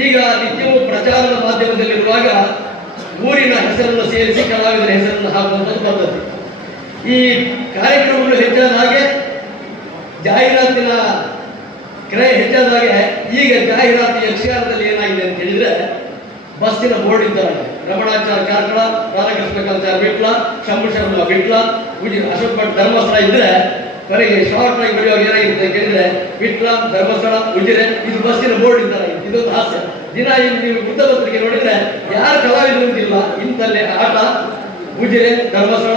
ಈಗ ನಿತ್ಯವೂ ಪ್ರಚಾರದ ಮಾಧ್ಯಮದಲ್ಲಿರುವಾಗ ಊರಿನ ಹೆಸರನ್ನು ಸೇರಿಸಿ ಕಲಾವಿದರ ಹೆಸರನ್ನು ಹಾಕುವಂಥದ್ದು ಪದ್ಧತಿ. ಈ ಕಾರ್ಯಕ್ರಮಗಳು ಹೆಚ್ಚಾದ ಹಾಗೆ ಜಾಹೀರಾತಿನ ಕ್ರಯ ಹೆಚ್ಚಾದ ಹಾಗೆ ಈಗ ಜಾಹೀರಾತು ಯಕ್ಷಗಾನದಲ್ಲಿ ಏನಾಗಿದೆ ಅಂತ ಹೇಳಿದ್ರೆ ಬಸ್ಸಿನ ಬೋರ್ಡ್ ಇದ್ದಾರೆ. ರಮಣಾಚಾರ್ಯ ಕಾರ್ಕಳ, ರಾಧಾಕೃಷ್ಣ ಬಿಟ್ಲ, ಶಂಭು ಶರ್ಮ ಬಿಟ್ಲ, ಅಶೋಕ್ ಭಟ್ ಧರ್ಮಸ್ಥಳ ಇದ್ರೆ ಕರೆಗೆ ಶಾರ್ಟ್ ಆಗಿ ಬರೆಯುವಾಗ ಏನಾಗಿರುತ್ತೆ ಅಂತ ಕೇಳಿದ್ರೆ ವಿಟ್ಲ, ಧರ್ಮಸ್ಥಳ, ಉಜಿರೆ ಇದು ಬಸ್ಸಿನ ಬೋರ್ಡ್ ಇದ್ದಾರೆ. ಇದೊಂದು ಹಾಸ್ಯ. ದಿನ ಇಲ್ಲಿ ನೀವು ವೃತ್ತಪತ್ರಿಕೆ ನೋಡಿದ್ರೆ ಯಾರು ಕಲಾವಿದರು ಅಂತಿಲ್ಲ, ಇಂತಲ್ಲೇ ಆಟ, ಉಜಿರೆ, ಧರ್ಮಸ್ಥಳ,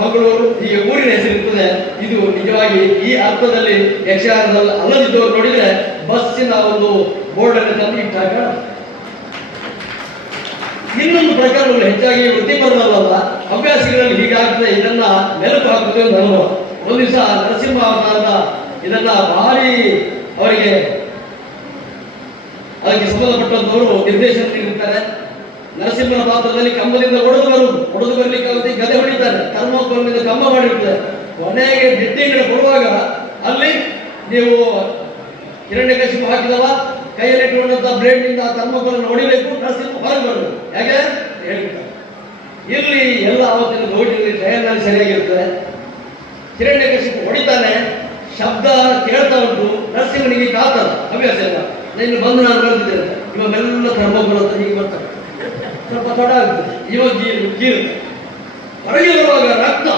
ಮಂಗಳೂರು ಹೀಗೆ ಊರಿನ ಹೆಸರಿರ್ತದೆ. ಇದು ನಿಜವಾಗಿ ಈ ಅರ್ಥದಲ್ಲಿ ಯಕ್ಷಗಾನದಲ್ಲಿ ಅಲ್ಲದಿದ್ದವರು ನೋಡಿದ್ರೆ ಬಸ್ಸಿನ ಒಂದು ಬೋರ್ಡ್ ಅನ್ನು ತಂದು ಇಟ್ಟಾಗ. ಇನ್ನೊಂದು ಪ್ರಕಾರಗಳು ಹೆಚ್ಚಾಗಿ ವೃತ್ತಿಪರರಲ್ಲ ಹವ್ಯಾಸಿಗಳಲ್ಲಿ ಹೀಗಾಗ್ತದೆ. ಇದನ್ನ ಮೆಲುಕು ಹಾಕುವುದು ಒಂದು ಅನುಭವ. ಒಂದು ದಿವಸ ನರಸಿಂಹ ಅವತಾರದ ಇದನ್ನ ಭಾರಿ ಅವರಿಗೆ ಅದಕ್ಕೆ ಸಂಬಂಧಪಟ್ಟಂತವರು ನಿರ್ದೇಶನ ನೀಡಿರ್ತಾರೆ. ನರಸಿಂಹನ ಪಾತ್ರದಲ್ಲಿ ಕಂಬದಿಂದ ಒಡೆದು ಬರ್ಲಿಕ್ಕಾಗುತ್ತೆ, ಗದೆ ಹೊಡಿತಾರೆ, ಥರ್ಮೋಕೋಲ್ನಿಂದ ಕಂಬ ಮಾಡಿರ್ತಾರೆ. ಕೊನೆಗೆ ಗೆಡ್ಡೆಗಳ ಕೊಡುವಾಗ ಅಲ್ಲಿ ನೀವು ಹಿರಣ್ಯಕಶಿಪು ಹಾಕಿದವ ಕೈಯಲ್ಲಿಟ್ಟುಕೊಂಡಂತ ಬ್ಲೇಡ್ನಿಂದ ಥರ್ಮೋಕೋಲನ್ನು ಹೊಡಿಬೇಕು, ನರಸಿಂಹ ಹೊರಗೆ ಬರಬೇಕು. ಯಾಕೆ ಹೇಳ್ತಾರೆ ಇಲ್ಲಿ ಎಲ್ಲ ಆವತ್ತಿನ ದೋಷದಲ್ಲಿ ಟ್ರಯಲ್ನಲ್ಲಿ ಸರಿಯಾಗಿರ್ತದೆ. ಹಿರಣ್ಯಕಶಿಪು ಹೊಡಿತಾನೆ, ಶಬ್ದ ಕೇಳ್ತಾ ಉಂಟು, ನರಸಿಂಹನಿಗೆ ಕಾತದ ಹವ್ಯಾಸ ಇಲ್ಲ. ಇನ್ನು ಬಂದು ನಾನು ಬರ್ತಿದ್ದೇನೆ, ಇವಾಗೆಲ್ಲ ಥರ್ಮೋಕೋಲ್ ಅಂತ ಹೀಗೆ ಬರ್ತಾರೆ, ಸ್ವಲ್ಪ ತಡ ಆಗ್ತದೆ, ಇವಾಗ ಗೀರುತ್ತೆ. ಹೊರಗೆ ಬರುವಾಗ ರಕ್ತ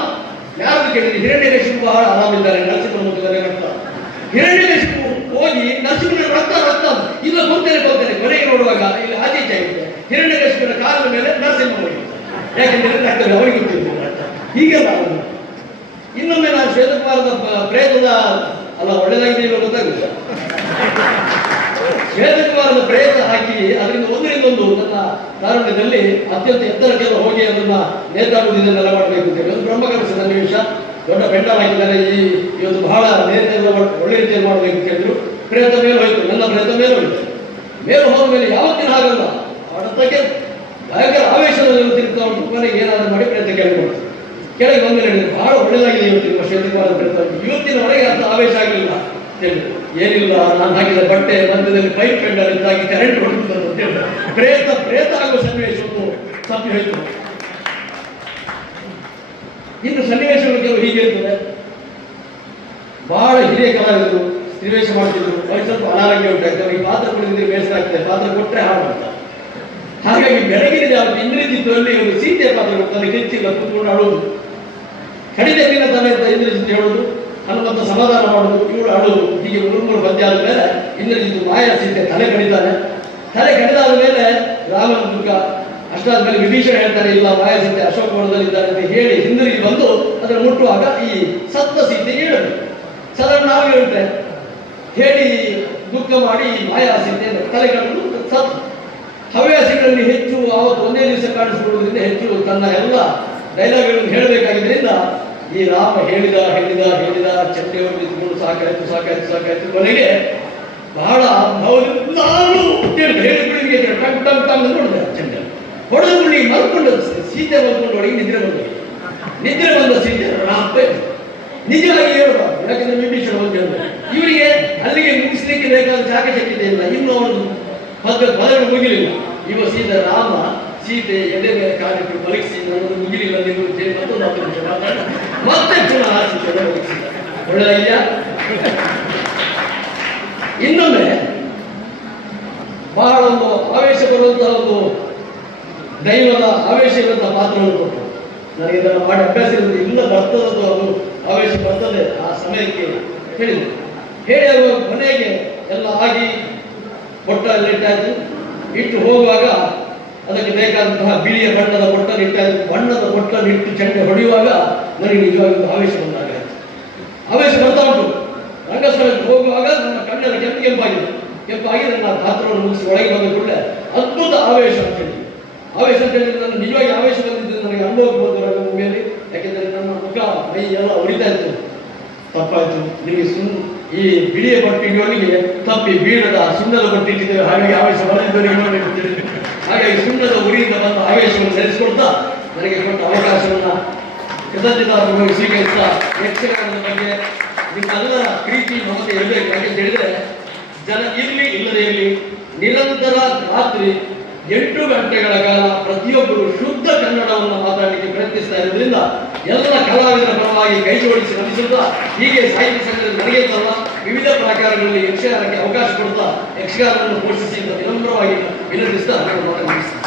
ಯಾರು ಕೇಳಿದ್ರೆ ಹಿರಣ್ಯಕಶಿಪು ಬಹಳ ಆರಾಮಿದ್ದಾರೆ, ನರಸಿಂಹನ ಮುಖದಲ್ಲಿ ರಕ್ತ. ಹಿರಣ್ಯಕಶಿಪು ಹೋಗಿ ನರಸಿಂಹನ ರಕ್ತ ಇಲ್ಲ ಕೊಡ್ತೇನೆ ಕೊನೆಗೆ ನೋಡುವಾಗ ಇಲ್ಲಿ ಆಚೀಚೆ ಆಗಿದೆ. ಹಿರಣ್ಯಕಶಿಪುನ ಕಾಲಿನ ಮೇಲೆ ನರಸಿಂಹ ಹೋಗಿರ್ತಾರೆ, ಯಾಕೆಂದ್ರೆ ರಕ್ತ ಅವರಿಗೆ ಗೊತ್ತಿರ್ತಾರೆ ರಕ್ತ. ಹೀಗೆಲ್ಲ ಇನ್ನೊಮ್ಮೆ ನಾನು ಶ್ವೇತಕುಮಾರದ ಪ್ರೇತದ ಅಲ್ಲ ಒಳ್ಳೆದಾಗಿದೆ ಗೊತ್ತಾಗುತ್ತೆ. ಶ್ವೇತಕುಮಾರದ ಪ್ರೇತ ಹಾಕಿ ಅದರಿಂದ ಒಂದರಿಂದೊಂದು ನನ್ನ ತಾರುಣ್ಯದಲ್ಲಿ ಅತ್ಯಂತ ಎತ್ತರಕ್ಕೆಲ್ಲ ಹೋಗಿ ಅದನ್ನ ನೇತಾಡುವುದನ್ನೆಲ್ಲ ಮಾಡಬೇಕು ಅಂತೇಳಿ ಒಂದು ಬ್ರಹ್ಮಕಲಸ ಸನ್ನಿವೇಶ. ದೊಡ್ಡ ಬೆಂಡಲ್ ಹಾಕಿದ್ದಾರೆ, ಇವತ್ತು ಬಹಳ ನೇತೆಲ್ಲ ಒಳ್ಳೆ ರೀತಿಯಲ್ಲಿ ಮಾಡಬೇಕು ಅಂತ ಹೇಳಿದ್ರು. ಪ್ರೇತ ಮೇಲೆ ಹೋಯ್ತು, ನನ್ನ ಪ್ರೇತ ಮೇಲೆ ಹೋಯ್ತು. ಮೇಲೆ ಹೋದ ಮೇಲೆ ಯಾವತ್ತಿನ ಹಾಗಲ್ಲ, ಅವಡತ್ತಕ್ಕೆ ಭಯಂಕರ ಆವೇಶದಲ್ಲಿ ತಿರುಗ್ತಾ ಉಂಟು. ಕೊನೆಗೆ ಏನಾದರೂ ಮಾಡಿ ಪ್ರೇತ ಕೆಳಗೆ ಬರ್ತದೆ. ಕೆಳಗೆ ಬಂದು ಹೇಳಿದ್ರು ಬಹಳ ಒಳ್ಳೆದಾಗಿದೆ ಇವತ್ತಿನ ಶ್ವೇತಕುಮಾರ ಪ್ರೇತ, ಇವತ್ತಿನವರೆಗೆ ಅಂತ ಆವೇಶ ಆಗಲಿಲ್ಲ ಹೇಳಿದ್ರು. ಏನಿಲ್ಲ, ನಾನು ಹಾಕಿದ ಬಟ್ಟೆ ಮಧ್ಯದಲ್ಲಿ ಪೈಪ್ ಪೆಂಡಲ್ ಇದ್ದಾಗಿ ಕರೆಂಟ್ ಹೊಡೆದು ಅಂತ ಹೇಳಿದ್ರು. ಪ್ರೇತ ಆಗುವ ಸನ್ನಿವೇಶವನ್ನು ತಪ್ಪಿ ಹೋಯ್ತು. ಇನ್ನು ಸನ್ನಿವೇಶಗಳು ಕೆಲವು ಹೀಗೆ ಇರ್ತದೆ. ಬಹಳ ಹಿರಿಯ ಕಲಾವಿದರು ನಿವೇಶ ಮಾಡ್ತಿದ್ರು, ಅವ್ರಿಗೆ ಸ್ವಲ್ಪ ಅನಾರೋಗ್ಯ ಉಂಟಾಗ್ತದೆ, ಅವರಿಗೆ ಪಾತ್ರ ಕೊಡಿದ್ರೆ ಬೇಸರ ಆಗ್ತದೆ, ಪಾತ್ರ ಕೊಟ್ಟರೆ ಹಾಳು ಮಾಡ್ತಾರೆ. ಹಾಗಾಗಿ ಬೆಳಗಿನ ಜಾವ ಇಂದ್ರಜಿತ್ತಲ್ಲಿ ಒಂದು ಸೀತೆಯ ಪಾತ್ರ ಕೊಡ್ತಾರೆ, ಹೆಚ್ಚಿಲ್ಲ ಕೂತ್ಕೊಂಡು ಅಳುವುದು. ಕಡಿದ ದಿನ ತಲೆ ಅಂತ ಇಂದ್ರಜಿತ್ ಹೇಳೋದು, ಹನುಮಂತ ಸಮಾಧಾನ ಮಾಡೋದು, ಇವಳು ಅಳುವುದು. ಹೀಗೆ 3 ಪದ್ಯ ಆದ ಮೇಲೆ ಇಂದ್ರಜಿತ್ತು ಮಾಯಾ ಸೀತೆ ತಲೆ ಕಡಿತಾನೆ. ತಲೆ ಕಡಿದಾದ ಮೇಲೆ ರಾಮನ ದುಃಖ ಅಷ್ಟಾದ ಮೇಲೆ ವಿಭೀಷಣ ಹೇಳ್ತಾರೆ, ಇಲ್ಲ ಮಾಯಾ ಸೀತೆ ಅಶೋಕವನದಲ್ಲಿದ್ದಾರೆ ಅಂತ ಹೇಳಿ ಹಿಂದಿರುಗಿ ಬಂದು ಅದನ್ನು ಮುಟ್ಟುವಾಗ ಈ ಸತ್ತ ಸೀತೆ ಹೇಳೋದು ಸಾಧಾರಣ ನಾವು ಹೇಳುತ್ತೆ ಹೇಳಿ ದುಃಖ ಮಾಡಿ ಮಾಯಾ ಸೀತೆ ತಲೆ ಕಡಿದು ಸತ್ತು. ಹವ್ಯಾಸಿಗಳಲ್ಲಿ ಹೆಚ್ಚು ಆವತ್ತು ಒಂದೇ ದಿವಸ ಕಾಣಿಸಿಕೊಳ್ಳುವುದರಿಂದ ಹೆಚ್ಚು ತನ್ನ ಎಲ್ಲ ಡೈಲಾಗ್ಗಳನ್ನು ಹೇಳಬೇಕಾಗಿದ್ದರಿಂದ ಈ ರಾಮ ಹೇಳಿದ ಚಟ್ಟೆ ಹೊಡೆದುಕೊಂಡು ಸಾಕಾಯ್ತು ಕೊನೆಗೆ ಬಹಳ ಹೇಳಿಬಿಡಿ ಟಂಗ್ ನೋಡಿದೆ. ಚಂಡೆ ಹೊಡೆದುಕೊಂಡು ಮಲ್ಕೊಂಡು ಸೀತೆ ಮಲ್ಕೊಂಡು ನೋಡಿ ನಿದ್ರೆ ಬಂದ ಸೀತೆ ರಾಮ ನಿಜವಾಗಿ ಹೇಳಬಾರ್ದು. ಯಾಕಂದ್ರೆ ವಿಭೀಷಣ ಬಂದು ಇವರಿಗೆ ಅಲ್ಲಿಗೆ ಮುಗಿಸ್ಲಿಕ್ಕೆ ಬೇಕಾದ ಚಾಕಚಕ್ಯತೆ ಇಲ್ಲ, ಇನ್ನೂ ಅವನು ಪದಗಳು ಮುಗಿಲಿಲ್ಲ. ಇವ ಸೀತೆ ರಾಮ ಸೀತೆ ಎದೆ ಮೇಲೆ ಕಾಲಿಟ್ಟು ಮಲಗಿಸಿ ನನ್ನನ್ನು ಮುಗಿಲಿಲ್ಲ ನೀವು ಮತ್ತೊಂದು 10 ನಿಮಿಷ ಮಾತಾಡ ಮತ್ತೆ ಪುನಃ ಸೀತೆ ಮಲಗಿಸಿದ. ಒಳ್ಳೆಯ ಇನ್ನೊಮ್ಮೆ ಬಹಳ ಒಂದು ಆವೇಶ ಬರುವಂತಹ ಒಂದು ದೈವದ ಆವೇಶ ಇರುವಂತಹ ಪಾತ್ರವನ್ನು ಕೊಟ್ಟರು. ನನಗೆ ಇದನ್ನು ಮಾಡಿ ಅಭ್ಯಾಸ ಇರುವುದು ಇಲ್ಲ, ಬರ್ತದದ್ದು ಅದು ಆವೇಶ ಬರ್ತದೆ ಆ ಸಮಯಕ್ಕೆ ಹೇಳಿದರು. ಹೇಳಿ ಮನೆಗೆ ಎಲ್ಲ ಆಗಿ ಬೊಟ್ಟ ಇಟ್ಟಾಯ್ತು. ಇಟ್ಟು ಹೋಗುವಾಗ ಅದಕ್ಕೆ ಬೇಕಾದಂತಹ ಬಿಳಿಯ ಬಣ್ಣದ ಬೊಟ್ಟನ್ನು ಇಟ್ಟಾಯ್ತು. ಬಣ್ಣದ ಬೊಟ್ಟನ್ನು ಇಟ್ಟು ಚಂಡೆ ಹೊಡೆಯುವಾಗ ನನಗೆ ನಿಜವಾಗಿ ಆವೇಶ ಬಂದಾಗ ಆವೇಶ ಬರ್ತಾ ಉಂಟು. ರಂಗಸ್ಥಳಕ್ಕೆ ಹೋಗುವಾಗ ನನ್ನ ಕಣ್ಣೆಲ್ಲ ಕೆಂಪಾಗಿ ನನ್ನ ಪಾತ್ರವನ್ನು ಮುಗಿಸಿ ಒಳಗೆ ಬಂದ ಕೂಡಲೇ ಅದ್ಭುತ ಆವೇಶ ಅಂತ ಹೇಳಿದ್ರೆ ನನ್ನ ನಿಜವಾಗಿ ಆವೇಶ ಬಂದಿದ್ದು ನನಗೆ ಅನುಭವ ಬಂದು ರಂಗ ಮೇಲೆ. ಯಾಕೆಂದರೆ ನನ್ನ ಮುಖ ಮೈ ಎಲ್ಲ ಹೊಡಿತಾ ಇತ್ತು. ತಪ್ಪಾಯ್ತು, ನಿಮಗೆ ಈ ಬಿಳಿಯ ಬಟ್ಟಿಗೆ ತಪ್ಪಿ ಬೀಳದ ಸುಣ್ಣದ ಬಟ್ಟಿಟ್ಟಿದ್ದೇವೆ, ಹಾಗಾಗಿ ಆವೇಶ ಬಂದಿದ್ದವರಿಗೆ ಹಾಗಾಗಿ ಸುಣ್ಣದ ಉರಿಯಿಂದ ಬಂದ ಆವೇಶವನ್ನು ಸರಿಸಿಕೊಡ್ತಾ ನನಗೆ ಕೊಟ್ಟ ಅವಕಾಶವನ್ನು ಕೃತಜ್ಞತಾಪೂರ್ವಕ ಸ್ವೀಕರಿಸ್ತಾ ಯಕ್ಷಗಾನದ ಬಗ್ಗೆ ನಿಮ್ಮೆಲ್ಲರ ಪ್ರೀತಿ ಮಮತೆ ಇರಬೇಕು. ಯಾಕೆಂತ ಹೇಳಿದ್ರೆ ಜನ ಇರಲಿ ಇಲ್ಲದೇ ಇರಲಿ ನಿರಂತರ ರಾತ್ರಿ 8 ಗಂಟೆಗಳ ಕಾಲ ಪ್ರತಿಯೊಬ್ಬರು ಶುದ್ಧ ಕನ್ನಡವನ್ನು ಮಾತಾಡಲಿಕ್ಕೆ ಪ್ರಯತ್ನಿಸ್ತಾ ಇರೋದ್ರಿಂದ ಎಲ್ಲ ಕಲಾವಿದರ ಪರವಾಗಿ ಕೈ ಜೋಡಿಸಿ ನಮಿಸುತ್ತಾ ಹೀಗೆ ಸಾಹಿತ್ಯ ಸಂಘದ ನನಗೆಂತಲ್ಲ ವಿವಿಧ ಪ್ರಕಾರಗಳಲ್ಲಿ ಯಕ್ಷಗಾನಕ್ಕೆ ಅವಕಾಶ ಕೊಡ್ತಾ ಯಕ್ಷಗಾನವನ್ನು ಪೋಷಿಸಿ ಅಂತ ವಿನಮ್ರವಾಗಿ ವಿನಂತಿಸ್ತಾ ನಾನು ಮಾತನಾಡಿಸ್ತೇನೆ.